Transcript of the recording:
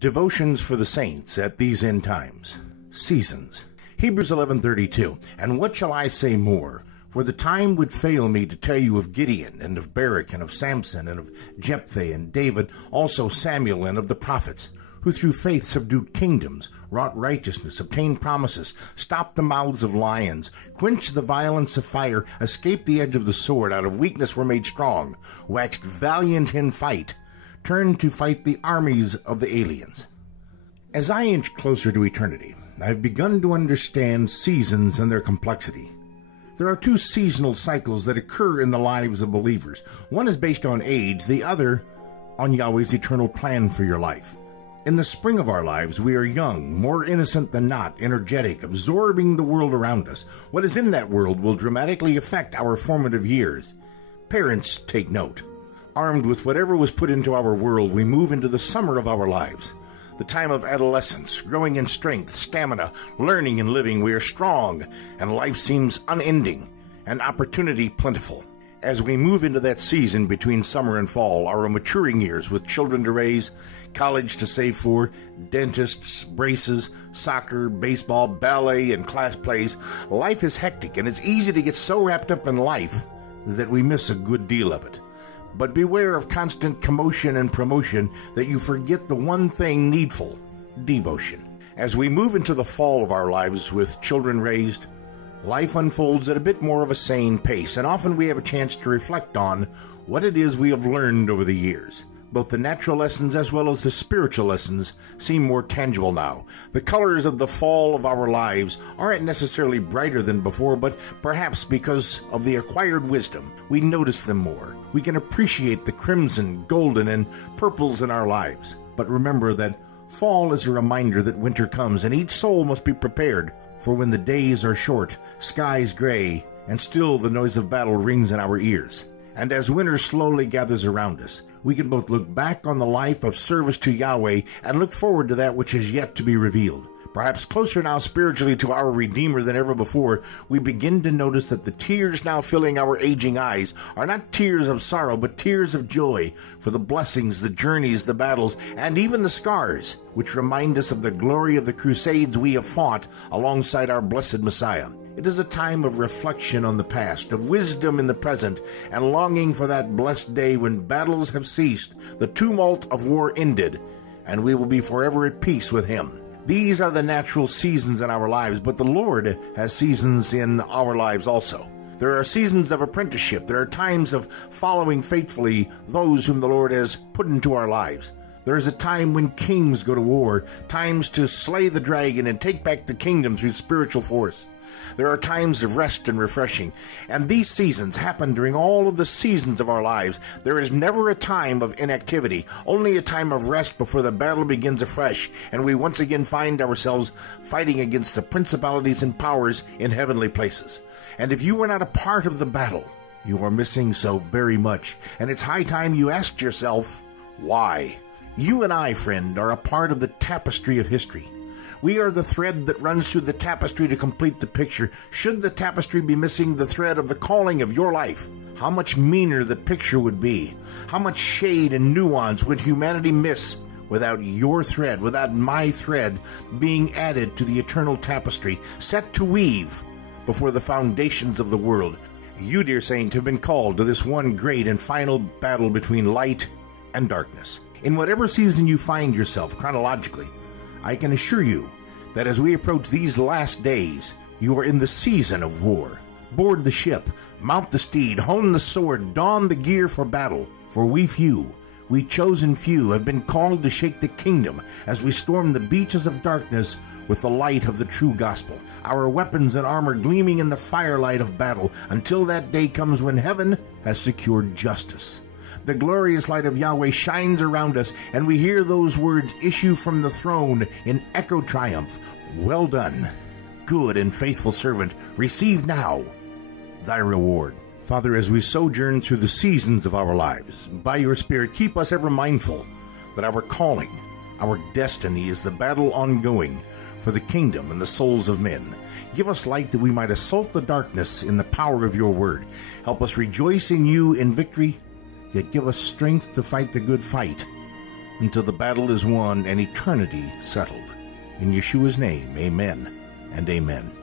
Devotions for the saints at these end times. Seasons. Hebrews 11:32. And what shall I say more? For the time would fail me to tell you of Gideon, and of Barak, and of Samson, and of Jephthah, and David, also Samuel, and of the prophets, who through faith subdued kingdoms, wrought righteousness, obtained promises, stopped the mouths of lions, quenched the violence of fire, escaped the edge of the sword, out of weakness were made strong, waxed valiant in fight, turned to fight the armies of the aliens. As I inch closer to eternity, I've begun to understand seasons and their complexity. There are two seasonal cycles that occur in the lives of believers. One is based on age, the other on Yahweh's eternal plan for your life. In the spring of our lives, we are young, more innocent than not, energetic, absorbing the world around us. What is in that world will dramatically affect our formative years. Parents, take note. Armed with whatever was put into our world, we move into the summer of our lives. The time of adolescence, growing in strength, stamina, learning and living, we are strong, and life seems unending, and opportunity plentiful. As we move into that season between summer and fall, our maturing years with children to raise, college to save for, dentists, braces, soccer, baseball, ballet, and class plays, life is hectic, and it's easy to get so wrapped up in life that we miss a good deal of it. But beware of constant commotion and promotion that you forget the one thing needful, devotion. As we move into the fall of our lives with children raised, life unfolds at a bit more of a sane pace, and often we have a chance to reflect on what it is we have learned over the years. Both the natural lessons as well as the spiritual lessons seem more tangible now. The colors of the fall of our lives aren't necessarily brighter than before, but perhaps because of the acquired wisdom, we notice them more. We can appreciate the crimson, golden, and purples in our lives. But remember that fall is a reminder that winter comes, and each soul must be prepared for when the days are short, skies gray, and still the noise of battle rings in our ears. And as winter slowly gathers around us, we can both look back on the life of service to Yahweh and look forward to that which is yet to be revealed. Perhaps closer now spiritually to our Redeemer than ever before, we begin to notice that the tears now filling our aging eyes are not tears of sorrow, but tears of joy for the blessings, the journeys, the battles, and even the scars, which remind us of the glory of the crusades we have fought alongside our blessed Messiah. It is a time of reflection on the past, of wisdom in the present, and longing for that blessed day when battles have ceased, the tumult of war ended, and we will be forever at peace with Him. These are the natural seasons in our lives, but the Lord has seasons in our lives also. There are seasons of apprenticeship. There are times of following faithfully those whom the Lord has put into our lives. There is a time when kings go to war, times to slay the dragon and take back the kingdom through spiritual force. There are times of rest and refreshing, and these seasons happen during all of the seasons of our lives. There is never a time of inactivity, only a time of rest before the battle begins afresh, and we once again find ourselves fighting against the principalities and powers in heavenly places. And if you were not a part of the battle, you are missing so very much, and it's high time you asked yourself, why? You and I, friend, are a part of the tapestry of history. We are the thread that runs through the tapestry to complete the picture. Should the tapestry be missing the thread of the calling of your life, how much meaner the picture would be. How much shade and nuance would humanity miss without your thread, without my thread being added to the eternal tapestry, set to weave before the foundations of the world. You, dear saint, have been called to this one great and final battle between light and darkness. In whatever season you find yourself chronologically, I can assure you that as we approach these last days, you are in the season of war. Board the ship, mount the steed, hone the sword, don the gear for battle. For we chosen few, have been called to shake the kingdom as we storm the beaches of darkness with the light of the true gospel. Our weapons and armor gleaming in the firelight of battle until that day comes when heaven has secured justice. The glorious light of Yahweh shines around us, and we hear those words issue from the throne in echo triumph. Well done, good and faithful servant. Receive now thy reward. Father, as we sojourn through the seasons of our lives, by your Spirit, keep us ever mindful that our calling, our destiny is the battle ongoing for the kingdom and the souls of men. Give us light that we might assault the darkness in the power of your word. Help us rejoice in you in victory, yet give us strength to fight the good fight until the battle is won and eternity settled. In Yeshua's name, amen and amen.